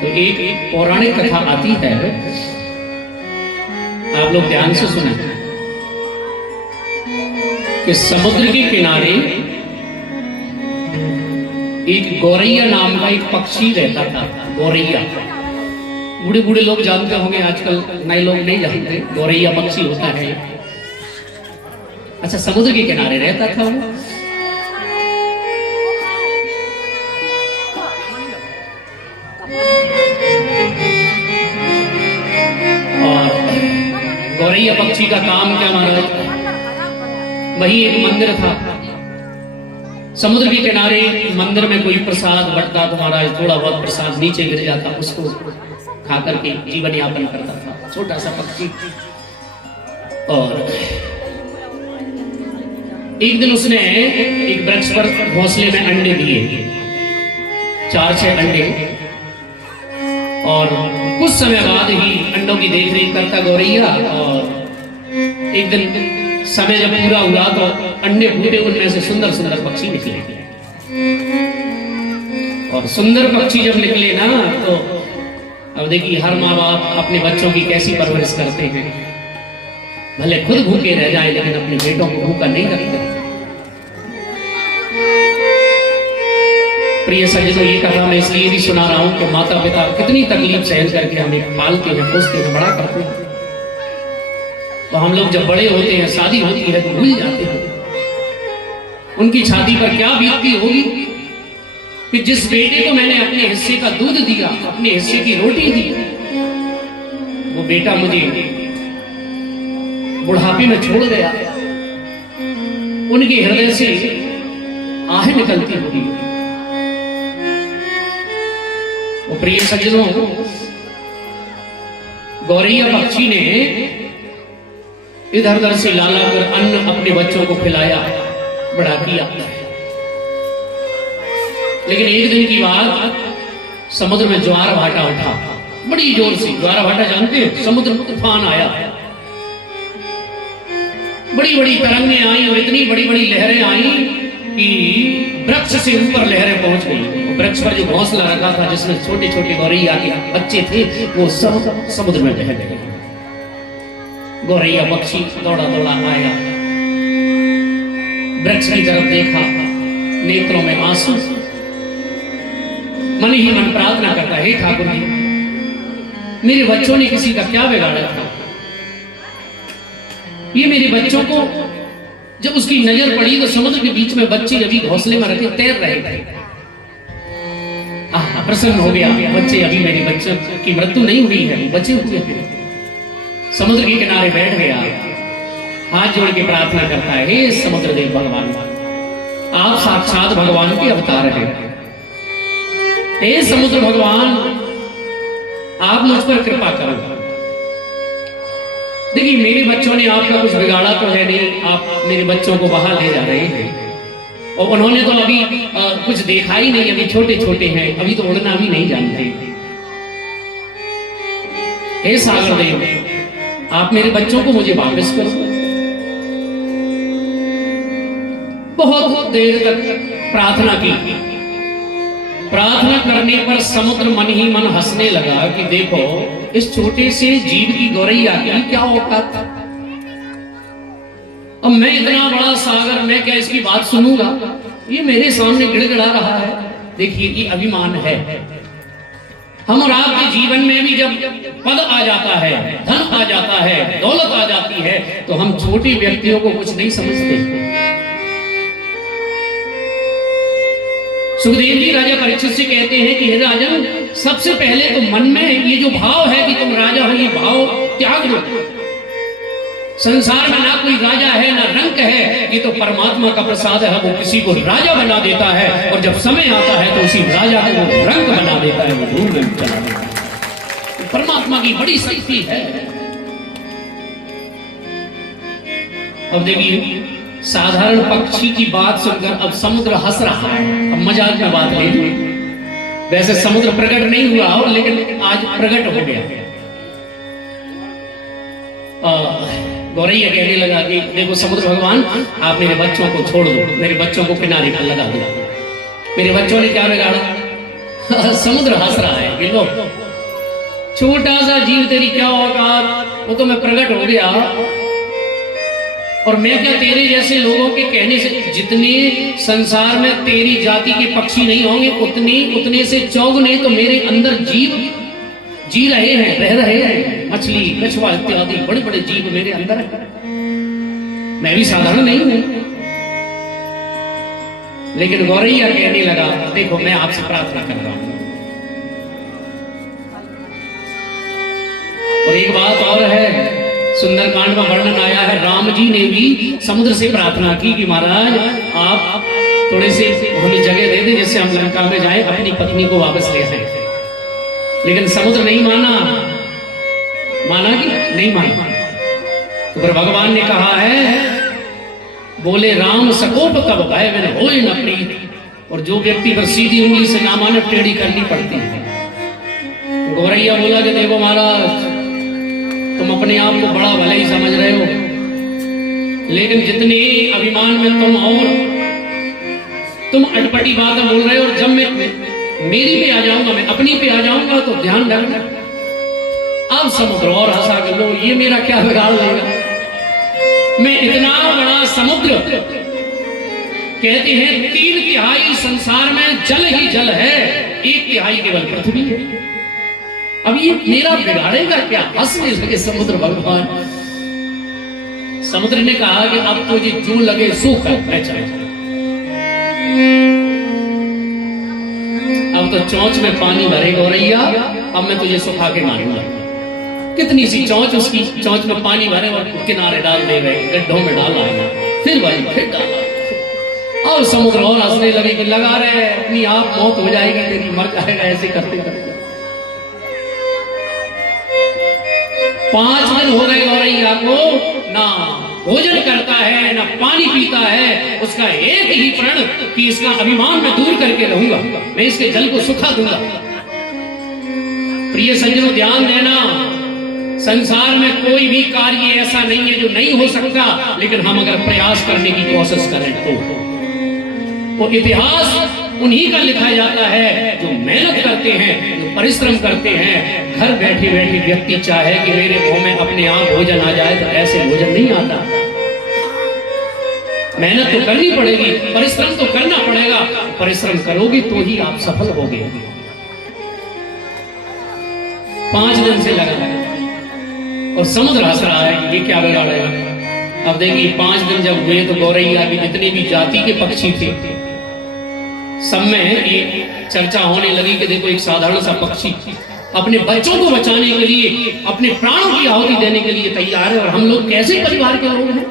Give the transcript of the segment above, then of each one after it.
तो एक पौराणिक कथा आती है, आप लोग ध्यान से सुने कि समुद्र के किनारे एक गौरैया नाम का एक पक्षी रहता था। गौरैया बूढ़े बूढ़े लोग जानते होंगे, आजकल नए लोग नहीं जानते गौरैया पक्षी होता है। अच्छा, समुद्र के किनारे रहता था वो। और गौरैया पक्षी का काम क्या महाराज, वही एक मंदिर था समुद्र के किनारे। मंदिर में कोई प्रसाद बंटता तो महाराज थोड़ा बहुत प्रसाद नीचे गिर जाता, उसको खा करके जीवन यापन करता था, छोटा सा पक्षी। और एक दिन उसने एक वृक्ष पर घोंसले में अंडे दिए, 4-6 अंडे। और कुछ समय बाद ही अंडों की देखरेख करता गौरैया। और एक दिन समय जब पूरा हुआ तो अंडे फूटे, उनमें से सुंदर सुंदर पक्षी निकले। और सुंदर पक्षी जब निकले ना, तो अब देखिए हर माँ बाप अपने बच्चों की कैसी परवरिश करते हैं। भले खुद भूखे रह जाए लेकिन अपने बेटों को भूखा नहीं रखते। प्रिय सज्जनों, ये कथा मैं इसलिए भी सुना रहा हूं कि माता पिता कितनी तकलीफ सहन करके हमें पालते हैं, पोसते हैं, बड़ा करते हैं। तो हम लोग जब बड़े होते हैं, शादी होती है तो भूल जाते हैं उनकी छाती पर क्या बीतती होगी कि जिस बेटे को मैंने अपने हिस्से का दूध दिया, अपने हिस्से की रोटी दी, वो बेटा मुझे बुढ़ापे में छोड़ गया। उनके हृदय से आहें निकलती होगी। वो प्रिय सज्जनों, गौरैया पक्षी ने इधर उधर से लाला कर अन्न अपने बच्चों को खिलाया, बड़ा किया। लेकिन एक दिन की बात, समुद्र में ज्वार भाटा उठा, बड़ी जोर से। ज्वार भाटा जानते हैं, समुद्र में तूफान आया, बड़ी बड़ी तरंगें आई और इतनी बड़ी बड़ी लहरें आई कि वृक्ष से ऊपर लहरें पहुंच गई। वृक्ष पर जो घोंसला रखा था जिसमें छोटे छोटे गौरैया के बच्चे थे, वो सब समुद्र में बह गए। गौरैया पक्षी दौड़ा दौड़ा आया, वृक्ष की तरफ देखा, नेत्रों में आंसू, मन ही मन प्रार्थना करता, हे ठाकुर जी, मेरे बच्चों ने किसी का क्या बिगाड़ा था। ये मेरे बच्चों को, जब उसकी नजर पड़ी तो समुद्र के बीच में बच्चे अभी घोंसले में रखे तैर रहे थे। प्रसन्न हो गया, बच्चे, अभी मेरे बच्चों की मृत्यु नहीं हुई है, बचे हुए हैं। समुद्र के किनारे बैठ गया, हाथ जोड़ के प्रार्थना करता है, हे समुद्र देव भगवान, आप साक्षात भगवान के अवतार हैं। हे समुद्र भगवान, आप मुझ पर कृपा करो। देखिए, मेरे बच्चों ने आपका कुछ बिगाड़ा तो है नहीं, आप मेरे बच्चों को बाहर ले जा रहे हैं और उन्होंने तो अभी कुछ देखा ही नहीं, अभी छोटे छोटे हैं, अभी तो उड़ना भी नहीं जानते। हे सागर देव, आप मेरे बच्चों को मुझे वापस करो। बहुत देर तक प्रार्थना की। प्रार्थना करने पर समुद्र मन ही मन हंसने लगा कि देखो, इस छोटे से जीव की गौरैया की क्या औकात था। अब मैं इतना बड़ा सागर, मैं क्या इसकी बात सुनूंगा? ये मेरे सामने गिड़गिड़ा रहा है। देखिए, ये अभिमान है। हम और आपके जीवन में भी जब पद आ जाता है, धन आ जाता है, दौलत आ जाती है, तो हम छोटे व्यक्तियों को कुछ नहीं समझते। सुखदेव जी राजा परीक्षित से कहते हैं कि हे राजन, सबसे पहले तो मन में ये जो भाव है कि तुम राजा हो, ये भाव त्याग दो। संसार में ना कोई राजा है ना रंक है, ये तो परमात्मा का प्रसाद है। वो किसी को राजा बना देता है और जब समय आता है तो उसी राजा को वो रंक बना देता है, वो धूल में चला देता है। परमात्मा की बड़ी शक्ति है। अब देखिए, साधारण पक्षी की बात सुनकर अब समुद्र हंस रहा है। अब मजाक में बात नहीं, वैसे समुद्र प्रकट नहीं हुआ हो, लेकिन आज प्रकट हो गया। गौरैया कहने लगा कि देखो समुद्र भगवान, आप मेरे बच्चों को छोड़ दो, मेरे बच्चों को किनारे पर लगा दो। मेरे बच्चों ने क्या बिगाड़ा? समुद्र हंस रहा है कि लो छोटा सा जीव, तेरी क्या औकात, वो तो मैं प्रकट हो गया और मैं क्या तेरे जैसे लोगों के कहने से, जितने संसार में तेरी जाति के पक्षी नहीं होंगे उतने से चौगुने तो मेरे अंदर जीव जी रहे हैं, रह रहे हैं। मछली, कछुआ इत्यादि बड़े बड़े जीव मेरे अंदर है। मैं भी साधारण नहीं हूं। लेकिन गौरैया कहने लगा, देखो मैं आपसे प्रार्थना कर रहा हूं, और एक बात और है, सुंदरकांड में वर्णन आया है, राम जी ने भी समुद्र से प्रार्थना की कि महाराज आप थोड़े से हमें जगह दे दें जिससे हम लंका में जाएं, अपनी पत्नी को वापस ले आए। लेकिन समुद्र नहीं माना कि नहीं माना। तो फिर भगवान ने कहा है, बोले राम सकोप कब भय मैंने हो न प्रीत, और जो व्यक्ति पर सीधी उंगली से ना माने टेढ़ी करनी पड़ती है। तो गौरैया बोला कि देखो महाराज तुम अपने आप को बड़ा भले ही समझ रहे हो, लेकिन जितने अभिमान में तुम अटपटी बातें बोल रहे हो, और जब मैं मेरी पे आ जाऊंगा, मैं अपनी पे आ जाऊंगा तो ध्यान रखना। अब समुद्र और हंसा कर लो, ये मेरा क्या बिगाड़ लेगा, मैं इतना बड़ा समुद्र, कहते हैं 3/3 संसार में जल ही जल है, 1/3 केवल पृथ्वी है। अब ये मेरा बिगाड़ेगा क्या? हंसने लगे समुद्र भगवान। समुद्र ने कहा कि अब तो ये जो लगे सो कर, मैं चला। अब तो चोंच में पानी भरे गौरैया, अब मैं तुझे सुखा के मारूंगा। कितनी सी चोंच, उसकी चोंच में पानी भरे और किनारे डाल दे गए, गड्ढों में डाला है, फिर भाई फिर डाला। और समुद्र और हंसने लगे कि लगा रहे अपनी आप मौत हो जाएगी तेरी, मर जाएगा ऐसे करते करते। 5 दिन हो गए गौरैया को, ना भोजन करता है ना पानी पीता है, उसका एक ही प्रण कि इसका अभिमान मैं दूर करके रहूंगा, मैं इसके जल को सुखा दूंगा। प्रिय सज्जनों ध्यान देना, संसार में कोई भी कार्य ऐसा नहीं है जो नहीं हो सकता, लेकिन हम अगर प्रयास करने की कोशिश करें तो इतिहास उन्हीं का लिखा जाता है जो मेहनत करते हैं, जो परिश्रम करते हैं। घर बैठे बैठे व्यक्ति चाहे कि मेरे मुंह में अपने आप भोजन आ जाए, तो ऐसे भोजन नहीं आता। मेहनत तो करनी पड़ेगी, परिश्रम तो करना पड़ेगा। परिश्रम करोगे तो ही आप सफल होगे। 5 दिन से लगा और समुद्र हंस रहा है, ये क्या बिगाड़ेगा। अब देखिए 5 दिन जब हुए तो गौरैया की जितने भी जाति के पक्षी थे, सब में ये चर्चा होने लगी कि देखो एक साधारण सा पक्षी अपने बच्चों को बचाने के लिए, अपने प्राणों की आहुति देने के लिए तैयार है, और हम लोग कैसे परिवार के लोग हैं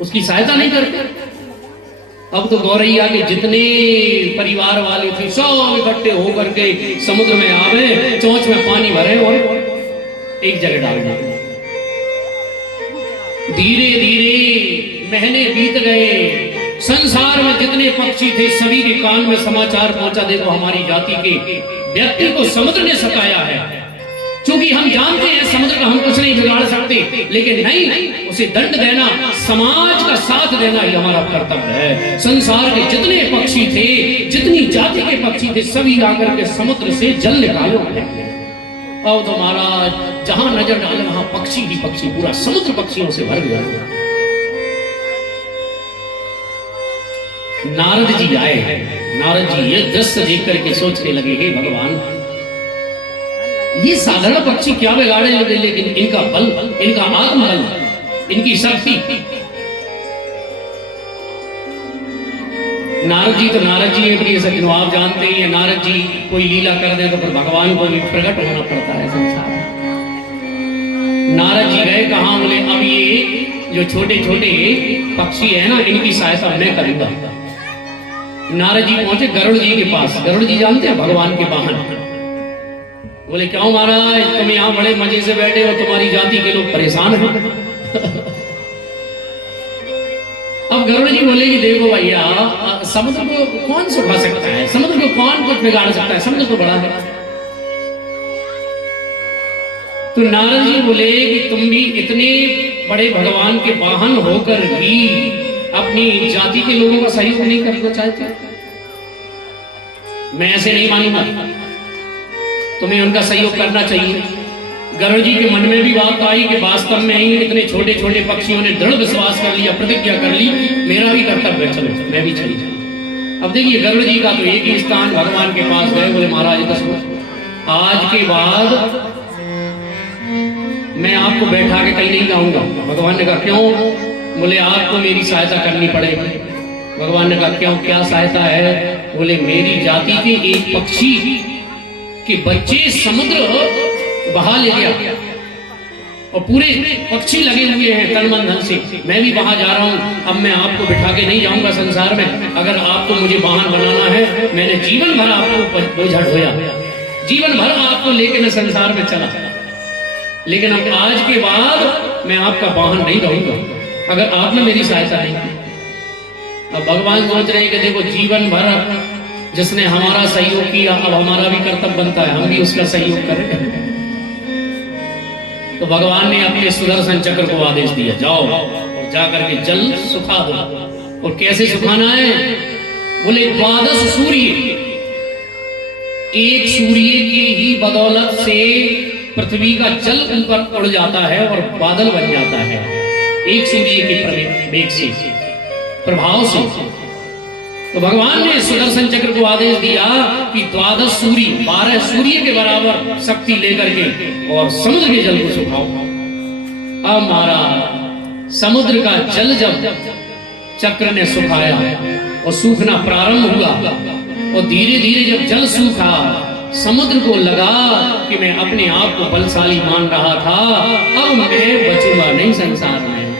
उसकी सहायता नहीं करते। अब तो गौरैया के जितने परिवार वाले थे सब इकट्ठे होकर के समुद्र में आवे, चोंच में पानी भरे और एक जगह डाल दिया। धीरे धीरे महीने बीत गए, संसार में जितने पक्षी थे सभी के कान में समाचार पहुंचा, देखो हमारी जाति के व्यक्ति को समुद्र ने सताया है। क्योंकि हम जानते हैं समुद्र का हम कुछ नहीं बिगाड़ सकते, लेकिन नहीं, उसे दंड देना, समाज का साथ देना ही हमारा कर्तव्य है। संसार के जितने पक्षी थे, जितनी जाति के पक्षी थे, सभी आकर के समुद्र से जल निकालो। अब तो महाराज जहां नजर डाले वहां पक्षी ही पक्षी, पूरा समुद्र पक्षियों से भर गया। नारद जी आए। नारद जी ये दृश्य देख करके सोचने लगे, हे भगवान, ये साधारण पक्षी क्या बिगाड़े लगे, लेकिन इनका बल, इनका आत्मबल, इनकी शक्ति। नारद जी तो नारद जी है, प्रिय सज्जनों आप जानते ही हैं, नारद जी कोई लीला कर दे तो फिर भगवान को भी प्रकट होना पड़ता है संसार में। नारद जी गए कहां, बोले अब ये जो छोटे छोटे पक्षी है ना, इनकी सहायता मैं करूंगा। नारद जी पहुंचे गरुड़ जी के पास। गरुड़ जी जानते हैं भगवान के वाहन। बोले क्यों महाराज, तुम यहाँ बड़े मजे से बैठे हो, तुम्हारी जाति के लोग परेशान हैं। अब गरुड़ जी बोले कि देखो भैया, समुद्र को कौन सुखा सकता है, समुद्र को कौन कुछ बिगाड़ सकता है, समुद्र तो बड़ा है। तो नारद जी बोले कि तुम भी इतने बड़े भगवान के वाहन होकर भी अपनी जाति के लोगों का सहयोग नहीं करना चाहते, मैं ऐसे नहीं मानूंगा। तुम्हें उनका सहयोग करना चाहिए। गरुड़ जी के मन में भी बात आई कि वास्तव में ही इतने छोटे छोटे पक्षियों ने दृढ़ विश्वास कर लिया, प्रतिज्ञा कर ली, मेरा भी कर्तव्य, चलो मैं भी चली जाऊँ। अब देखिए गरुड़ जी का तो एक ही स्थान भगवान के पास गए, बोले महाराज दशरथ आज के बाद मैं आपको बैठा के कहीं नहीं जाऊंगा। भगवान ने कहा क्यों? बोले आपको मेरी सहायता करनी पड़ेगी। भगवान ने कहा क्यों, क्या सहायता है? बोले मेरी जाति के एक पक्षी के बच्चे समुद्र बहा ले गया और पूरे पक्षी लगे हुए हैं तन मन धन से, मैं भी वहां जा रहा हूं। अब मैं आपको बिठा के नहीं जाऊंगा संसार में, अगर आपको मुझे वाहन बनाना है, मैंने जीवन भर आपको बोझा ढोया, जीवन भर आपको लेके मैं संसार में चला, लेकिन अब आज के बाद मैं आपका वाहन नहीं रहूंगा अगर आपने मेरी सहायता नहीं की। अब भगवान सोच रहे हैं कि देखो जीवन भर जिसने हमारा सहयोग किया, अब हमारा भी कर्तव्य बनता है हम भी उसका सहयोग करें। तो भगवान ने अपने सुदर्शन चक्र को आदेश दिया, जाओ और जाकर के जल सुखा दो। और कैसे सुखाना है? बोले 12 सूर्य, एक सूर्य की ही बदौलत से पृथ्वी का जल ऊपर उड़ जाता है और बादल बन जाता है, एक सूर्य के वेग से, प्रभाव से। तो भगवान ने सुदर्शन चक्र को आदेश दिया कि 12 सूर्य, 12 सूर्य के बराबर शक्ति लेकर के और समुद्र के जल को सुखाओ। अब हमारा समुद्र का जल जब चक्र ने सुखाया और सूखना प्रारंभ हुआ और धीरे धीरे जब जल सूखा, समुद्र को लगा कि मैं अपने आप को बलशाली मान रहा था, अब मैं बचूंगा नहीं संसार में,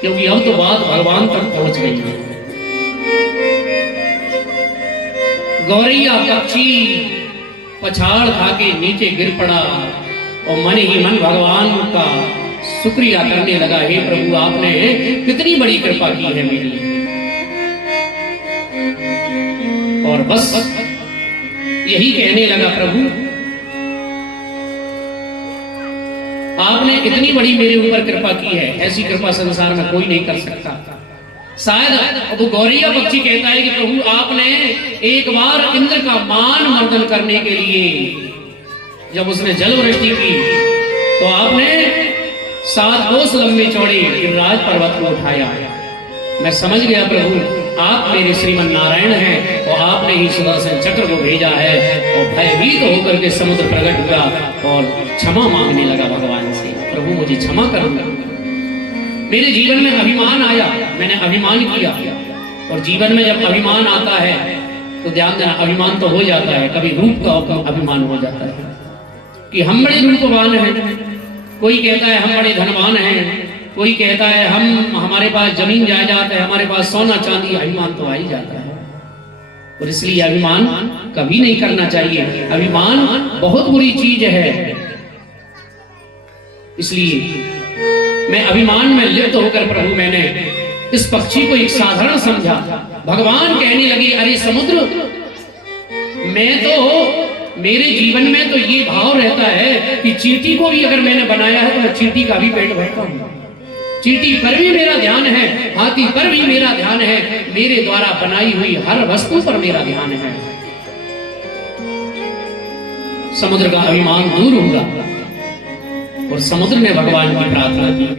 क्योंकि अब तो बात भगवान तक पहुंच गई है। गौरैया पक्षी पछाड़ खा के नीचे गिर पड़ा और मन ही मन भगवान का शुक्रिया करने लगा, हे प्रभु आपने कितनी बड़ी कृपा की है मेरी। और बस यही कहने लगा, प्रभु आपने इतनी बड़ी मेरे ऊपर कृपा की है, ऐसी कृपा संसार में कोई नहीं कर सकता। शायद वो गौरैया पक्षी कहता है कि प्रभु आपने एक बार इंद्र का मान मर्दन करने के लिए जब उसने जल वृष्टि की तो आपने 7 कोस लंबे चौड़े गिरिराज पर्वत को उठाया। मैं समझ गया प्रभु आप मेरे श्रीमन नारायण हैं और आपने ही सुदर्शन चक्र को भेजा है। और भयभीत होकर के समुद्र प्रकट हुआ और क्षमा मांगने लगा भगवान से, प्रभु मुझे क्षमा कर दो, मेरे जीवन में अभिमान आया, मैंने अभिमान किया। और जीवन में जब अभिमान आता है तो ध्यान देना, अभिमान तो हो जाता है, कभी रूप का अभिमान हो जाता है कि हम बड़े रूपवान हैं, कोई कहता है हम बड़े धनवान हैं, कोई कहता है हमारे पास जमीन जायदाद है, हमारे पास सोना चांदी, अभिमान तो आ ही जाता है। और इसलिए अभिमान कभी नहीं करना चाहिए, अभिमान बहुत बुरी चीज है। इसलिए मैं अभिमान में लिप्त होकर प्रभु मैंने इस पक्षी को एक साधारण समझा। भगवान कहने लगे, अरे समुद्र, मैं तो मेरे जीवन में तो ये भाव रहता है कि चींटी को भी अगर मैंने बनाया है तो मैं चींटी का भी पेट भरता हूं, चींटी पर भी मेरा ध्यान है, हाथी पर भी मेरा ध्यान है, मेरे द्वारा बनाई हुई हर वस्तु पर मेरा ध्यान है। समुद्र का अभिमान दूर होगा और समुद्र ने भगवान की प्रार्थना की।